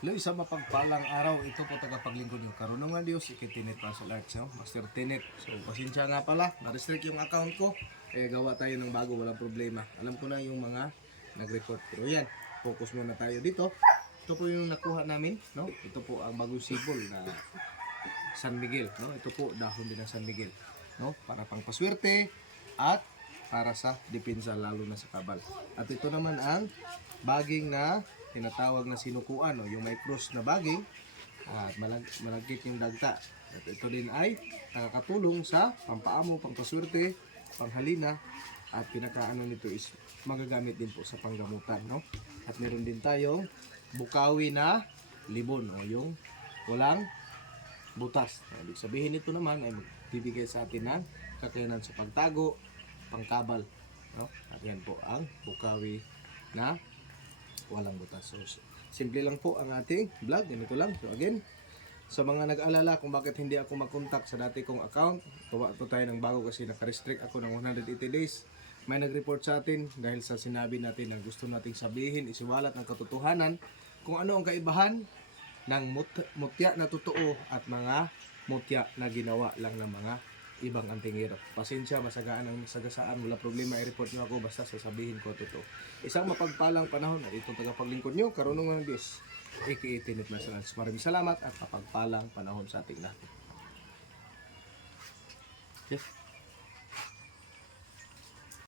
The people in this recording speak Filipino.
Hello, isang mapagpalang araw. Ito po tagapaglingkod nyo. Karunong nga Diyos, ikitinit para sa arts, no? Master Tinet. So, pasensya nga pala. Na-restrict yung account ko. Kaya gawa tayo ng bago, walang problema. Alam ko na yung mga nag-report. Pero yan, focus muna tayo dito. Ito po yung nakuha namin, no? Ito po ang bagong sibol na San Miguel, no? Ito po, dahon din ng San Miguel, no? Para pang paswerte at para sa depensa, lalo na sa kabal. At ito naman ang baging na tinatawag na sinukuan, no? Yung may cross na baging at malagkit yung dagta. At ito din ay nakakatulong sa pampaamo, pampaswerte, panghalina, at pinakaano nito is magagamit din po sa panggamutan, no? At meron din tayong bukawi na libon, no? Yung walang butas. Ibig sabihin nito naman ay magbibigay sa atin ng kakayanan sa pagtago, pangkabal, no? At yan po ang bukawi na walang butas. So, simple lang po ang ating vlog. Ganito lang. So again, sa mga nag-alala kung bakit hindi ako mag-contact sa dati kong account, gawa po tayo ng bago kasi naka-restrict ako ng 180 days. May nag-report sa atin dahil sa sinabi natin na gusto nating sabihin, isiwalat ang katotohanan kung ano ang kaibahan ng mutya na totoo at mga mutya na ginawa lang ng mga ibang antingero. Pasensya, masagaan ang sagasaan, wala problema, i-report nyo ako basta sasabihin ko totoo. Isang mapagpalang panahon na itong tagapaglingkod nyo, karunong ng Diyos, aka Tinet Masalans. Maraming salamat at mapagpalang panahon sa ating lahat. Yes.